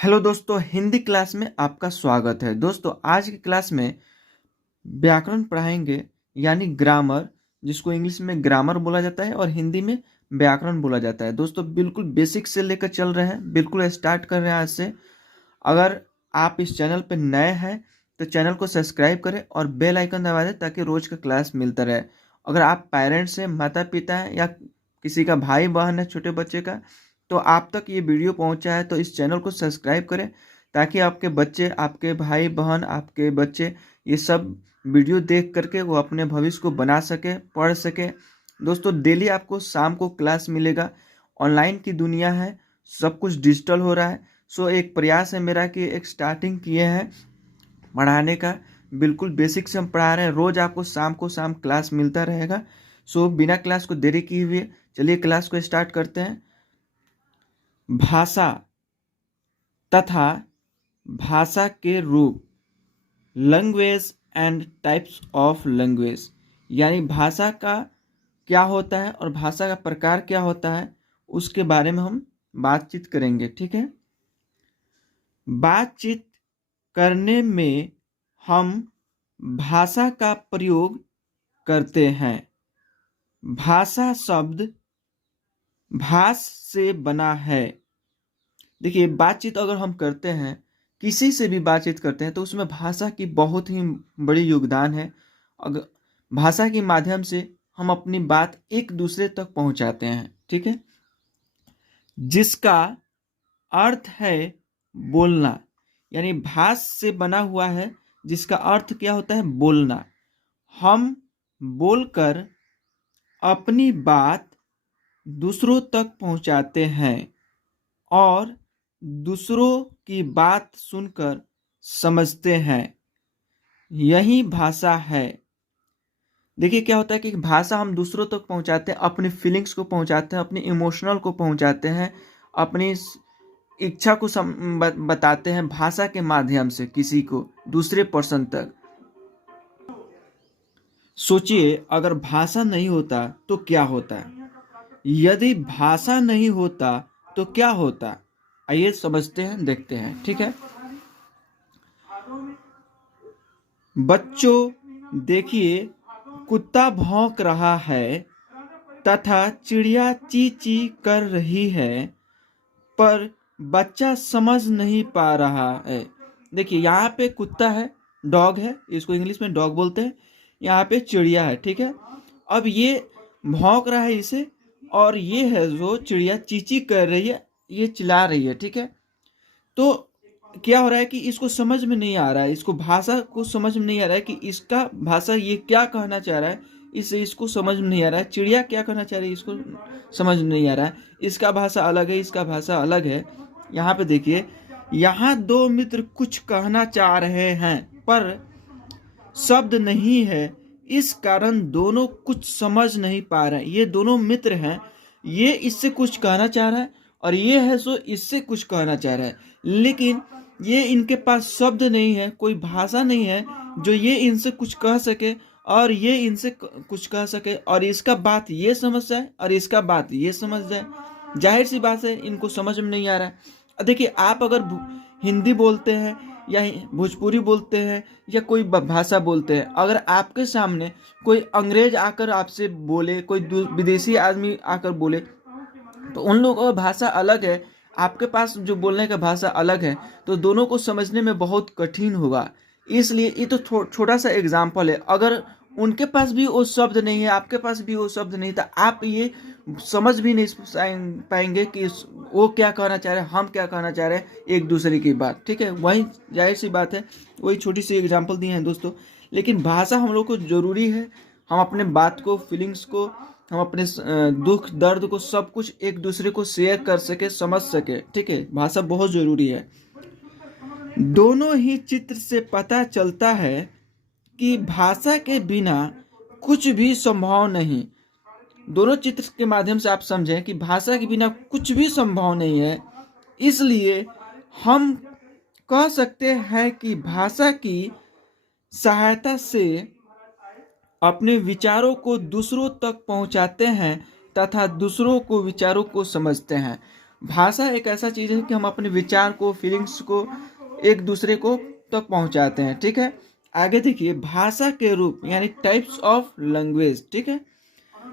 Hello दोस्तों, Hindi class में आपका स्वागत है। दोस्तों, आज की क्लास में व्याकरण पढ़ाएंगे, यानी ग्रामर, जिसको इंग्लिश में ग्रामर बोला जाता है और हिंदी में व्याकरण बोला जाता है। दोस्तों, बिल्कुल बेसिक से लेकर चल रहे हैं, बिल्कुल स्टार्ट कर रहे हैं आज से। अगर आप इस चैनल पर नए हैं तो चैनल को सब्सक्राइब करें और बेल आइकन दबा दें ताकि रोज का क्लास मिलता रहे। अगर आप पेरेंट्स हैं, माता पिता हैं, या किसी का भाई बहन है छोटे बच्चे का, तो आप तक ये वीडियो पहुंचा है तो इस चैनल को सब्सक्राइब करें ताकि आपके बच्चे, आपके भाई बहन, आपके बच्चे ये सब वीडियो देख करके वो अपने भविष्य को बना सके, पढ़ सके। दोस्तों, डेली आपको शाम को क्लास मिलेगा। ऑनलाइन की दुनिया है, सब कुछ डिजिटल हो रहा है। सो एक प्रयास है मेरा कि एक स्टार्टिंग किए हैं पढ़ाने का। बिल्कुल बेसिक से हम पढ़ा रहे हैं। रोज आपको शाम क्लास मिलता रहेगा। सो बिना क्लास को देरी किए हुए चलिए क्लास को स्टार्ट करते हैं। भाषा तथा भाषा के रूप, language and types of language, यानी भाषा का क्या होता है और भाषा का प्रकार क्या होता है, उसके बारे में हम बातचीत करेंगे। ठीक है। बातचीत करने में हम भाषा का प्रयोग करते हैं। भाषा शब्द भाष से बना है। देखिए, बातचीत अगर हम करते हैं, किसी से भी बातचीत करते हैं, तो उसमें भाषा की बहुत ही बड़ी योगदान है। अगर भाषा के माध्यम से हम अपनी बात एक दूसरे तक पहुंचाते हैं। ठीक है। जिसका अर्थ है बोलना, यानी भाष से बना हुआ है जिसका अर्थ क्या होता है? बोलना। हम बोलकर अपनी बात दूसरों तक पहुंचाते हैं और दूसरों की बात सुनकर समझते हैं। यही भाषा है। देखिए, क्या होता है कि भाषा हम दूसरों तक पहुंचाते हैं, अपनी फीलिंग्स को पहुंचाते हैं, अपनी इमोशनल को पहुंचाते हैं, अपनी इच्छा को बताते हैं भाषा के माध्यम से किसी को, दूसरे पर्सन तक। सोचिए, अगर भाषा नहीं होता तो क्या होता? यदि भाषा नहीं होता तो क्या होता? आइए समझते हैं, देखते हैं। ठीक है। बच्चों देखिए, कुत्ता भौंक रहा है तथा चिड़िया ची ची कर रही है, पर बच्चा समझ नहीं पा रहा है। देखिए, यहाँ पे कुत्ता है, डॉग है, इसको इंग्लिश में डॉग बोलते हैं। यहाँ पे चिड़िया है। ठीक है। अब ये भौंक रहा है इसे, और ये है जो चिड़िया चींची कर रही है, ये चिल्ला रही है। ठीक है। तो क्या हो रहा है कि इसको समझ में नहीं आ रहा है, इसको भाषा को समझ में नहीं आ रहा है कि इसका भाषा ये क्या कहना चाह रहा है। इसको समझ में नहीं आ रहा है। चिड़िया क्या कहना चाह रही है, इसको समझ में नहीं आ रहा है। इसका भाषा अलग है, इसका भाषा अलग है। यहाँ पे देखिए, यहाँ दो मित्र कुछ कहना चाह रहे हैं पर शब्द नहीं है, इस कारण दोनों कुछ समझ नहीं पा रहे हैं। ये दोनों मित्र हैं, ये इससे कुछ कहना चाह रहा है और ये है सो इससे कुछ कहना चाह रहा है, लेकिन ये इनके पास शब्द नहीं है, कोई भाषा नहीं है जो ये इनसे कुछ कह सके और ये इनसे कुछ कह सके, और इसका बात ये समझ जाए और इसका बात ये समझ जाए। जाहिर सी बात है, इनको समझ में नहीं आ रहा है। देखिए, आप अगर हिंदी बोलते हैं या भोजपुरी बोलते हैं या कोई भाषा बोलते हैं, अगर आपके सामने कोई अंग्रेज आकर आपसे बोले, कोई विदेशी आदमी आकर बोले, तो उन लोगों का भाषा अलग है, आपके पास जो बोलने का भाषा अलग है, तो दोनों को समझने में बहुत कठिन होगा। इसलिए ये तो छोटा सा एग्जाम्पल है। अगर उनके पास भी वो शब्द नहीं है, आपके पास भी वो शब्द नहीं था, आप ये समझ भी नहीं पाएंगे कि वो क्या कहना चाह रहे हैं, हम क्या कहना चाह रहे हैं एक दूसरे की बात। ठीक है। वही जाहिर सी बात है, वही छोटी सी एग्जाम्पल दी है दोस्तों। लेकिन भाषा हम लोग को जरूरी है। हम अपने बात को, फीलिंग्स को, हम अपने दुख दर्द को, सब कुछ एक दूसरे को शेयर कर सके, समझ सके। ठीक है। भाषा बहुत जरूरी है। दोनों ही चित्र से पता चलता है कि भाषा के बिना कुछ भी संभव नहीं। दोनों चित्र के माध्यम से आप समझें कि भाषा के बिना कुछ भी संभव नहीं है। इसलिए हम कह सकते हैं कि भाषा की सहायता से अपने विचारों को दूसरों तक पहुंचाते हैं तथा दूसरों को विचारों को समझते हैं। भाषा एक ऐसा चीज है कि हम अपने विचार को, फीलिंग्स को एक दूसरे को तक पहुंचाते हैं। ठीक है, आगे देखिए, भाषा के रूप यानी टाइप्स ऑफ लैंग्वेज। ठीक है,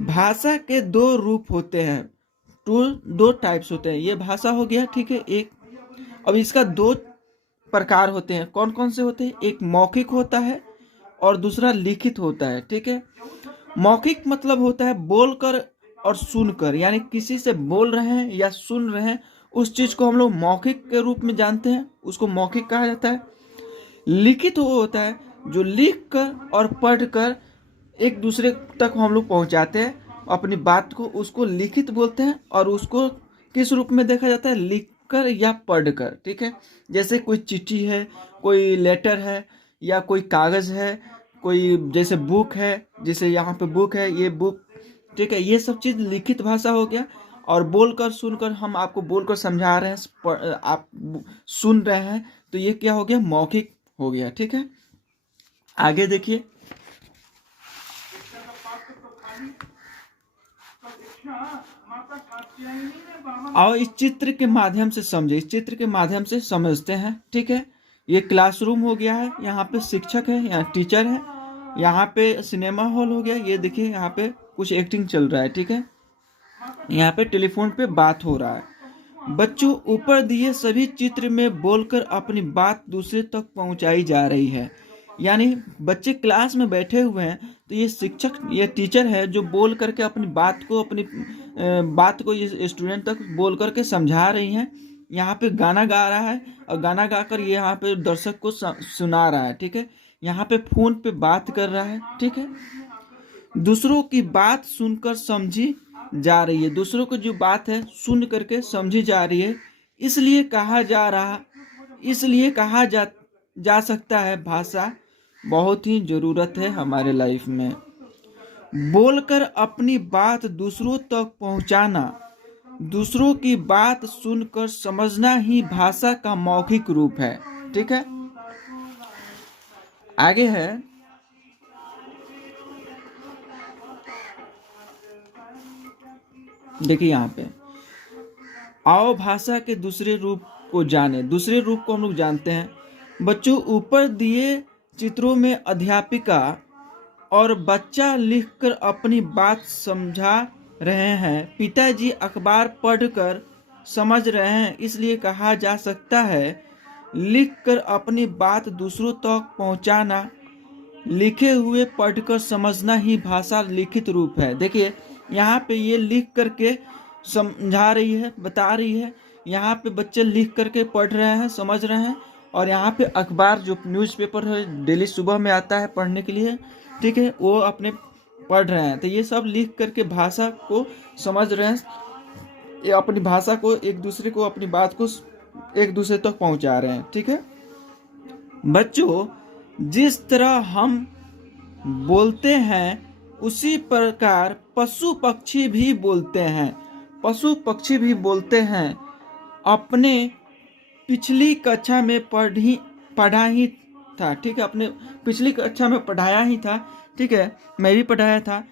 भाषा के दो रूप होते हैं, दो टाइप्स होते हैं। ये भाषा हो गया, ठीक है, एक। अब इसका दो प्रकार होते हैं, कौन कौन से होते हैं? एक मौखिक होता है और दूसरा लिखित होता है। ठीक है, मौखिक मतलब होता है बोलकर और सुनकर, यानी किसी से बोल रहे हैं या सुन रहे हैं, उस चीज को हम लोग मौखिक के रूप में जानते हैं, उसको मौखिक कहा जाता है। लिखित वो होता है जो लिख कर और पढ़ कर एक दूसरे तक हम लोग पहुंचाते हैं अपनी बात को, उसको लिखित बोलते हैं। और उसको किस रूप में देखा जाता है? लिख कर या पढ़ कर। ठीक है, जैसे कोई चिट्ठी है, कोई लेटर है, या कोई कागज है, कोई जैसे बुक है, जैसे यहाँ पे बुक है, ये बुक। ठीक है, ये सब चीज लिखित भाषा हो गया। और बोलकर सुनकर, हम आपको बोलकर समझा रहे हैं, आप सुन रहे हैं, तो ये क्या हो गया? मौखिक हो गया। ठीक है, आगे देखिए, आओ इस चित्र के माध्यम से समझे, इस चित्र के माध्यम से समझते हैं। ठीक है, ये क्लासरूम हो गया है, यहाँ पे शिक्षक है, यहाँ टीचर है, यहाँ पे सिनेमा हॉल हो गया, ये देखिए यहाँ पे कुछ एक्टिंग चल रहा है। ठीक है, यहाँ पे टेलीफोन पे बात हो रहा है। बच्चों, ऊपर दिए सभी चित्र में बोलकर अपनी बात दूसरे तक पहुंचाई जा रही है। यानी बच्चे क्लास में बैठे हुए हैं, तो ये शिक्षक, ये टीचर है जो बोल करके अपनी बात को ये स्टूडेंट तक बोल करके समझा रही हैं। यहाँ पे गाना गा रहा है और गाना गाकर ये यहाँ पे दर्शक को सुना रहा है। ठीक है, यहाँ पे फोन पे बात कर रहा है। ठीक है, दूसरों की बात सुनकर समझी जा रही है, दूसरों को जो बात है सुन करके समझी जा रही है। इसलिए कहा जा सकता है, भाषा बहुत ही जरूरत है हमारे लाइफ में। बोलकर अपनी बात दूसरों तक पहुंचाना, दूसरों की बात सुनकर समझना ही भाषा का मौखिक रूप है। ठीक है, आगे है, देखिए यहाँ पे, आओ भाषा के दूसरे रूप को जाने। दूसरे रूप को हम लोग जानते हैं। बच्चों, ऊपर दिए चित्रों में अध्यापिका और बच्चा लिखकर अपनी बात समझा रहे हैं। पिताजी अखबार पढ़कर समझ रहे हैं, इसलिए कहा जा सकता है, लिखकर अपनी बात दूसरों तक पहुंचाना, लिखे हुए पढ़कर समझना ही भाषा लिखित रूप है। देखिए यहाँ पे ये लिख करके समझा रही है, बता रही है। यहाँ पे बच्चे लिख करके पढ़ रहे हैं, समझ रहे हैं। और यहाँ पे अखबार, जो न्यूज़पेपर है, डेली सुबह में आता है पढ़ने के लिए, ठीक है, वो अपने पढ़ रहे हैं। तो ये सब लिख करके भाषा को समझ रहे हैं, ये अपनी भाषा को एक दूसरे को, अपनी बात को एक दूसरे तक पहुंचा रहे हैं। ठीक है बच्चों, जिस तरह हम बोलते हैं उसी प्रकार पशु पक्षी भी बोलते हैं। पशु पक्षी भी बोलते हैं। अपने पिछली कक्षा में पढ़ा ही था। ठीक है, अपने पिछली कक्षा में पढ़ाया ही था। ठीक है, मैं भी पढ़ाया था।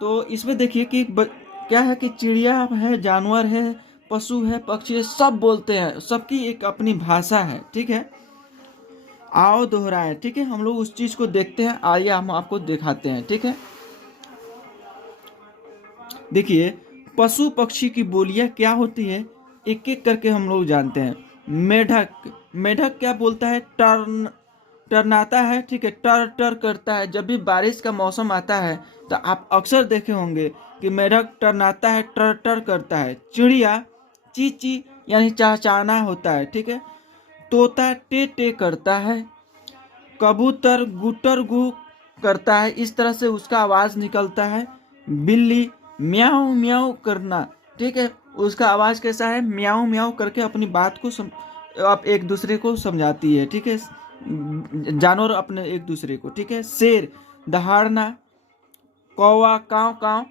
तो इसमें देखिए कि क्या है कि चिड़िया है, जानवर है, पशु है, पक्षी है, सब बोलते हैं, सबकी एक अपनी भाषा है। ठीक है, आओ दोहराएं। ठीक है, हम लोग उस चीज को देखते हैं, आइए हम आपको दिखाते हैं। ठीक है, देखिए पशु पक्षी की बोलियां क्या होती है, एक एक करके हम लोग जानते हैं। मेढक क्या बोलता है? टरनाता है। ठीक है, टर टर करता है। जब भी बारिश का मौसम आता है तो आप अक्सर देखे होंगे कि मेढक टरनाता है, टर टर करता है। चिड़िया ची ची यानी चहचहाना होता है। ठीक है, तोता टे टे करता है। कबूतर गुटर गु करता है, इस तरह से उसका आवाज निकलता है। बिल्ली म्याऊ म्याऊ करना, ठीक है, उसका आवाज कैसा है? म्याऊ म्याऊ करके अपनी बात को आप एक दूसरे को समझाती है। ठीक है, जानवर अपने एक दूसरे को। ठीक है, शेर दहाड़ना, कौवा काव काव,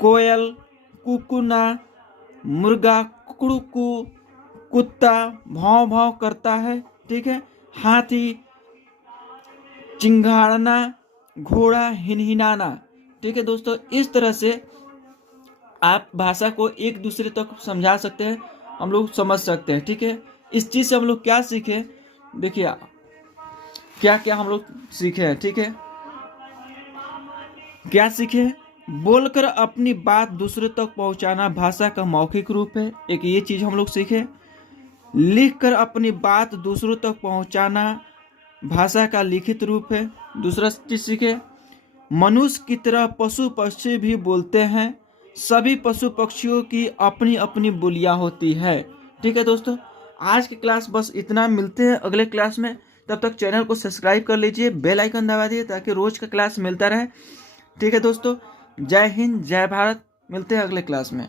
कोयल कुकुना, मुर्गा कुकड़ुकू, कुत्ता भौं भौं करता है। ठीक है, हाथी चिंघाड़ना, घोड़ा हिनहिनाना। ठीक है दोस्तों, इस तरह से आप भाषा को एक दूसरे तक समझा सकते हैं, हम लोग समझ सकते हैं। ठीक है, इस चीज़ से हम लोग क्या सीखे, देखिए क्या क्या हम लोग सीखे हैं। ठीक है, क्या सीखे, बोलकर अपनी बात दूसरे तक पहुंचाना भाषा का मौखिक रूप है, एक ये चीज़ हम लोग सीखे। लिखकर अपनी बात दूसरों तक पहुंचाना भाषा का लिखित रूप है, दूसरा चीज सीखे। मनुष्य की तरह पशु पक्षी भी बोलते हैं, सभी पशु पक्षियों की अपनी अपनी बोलियां होती है। ठीक है दोस्तों, आज की क्लास बस इतना, मिलते हैं अगले क्लास में। तब तक चैनल को सब्सक्राइब कर लीजिए, बेल आइकन दबा दिए ताकि रोज का क्लास मिलता रहे। ठीक है दोस्तों, जय हिंद जय भारत, मिलते हैं अगले क्लास में।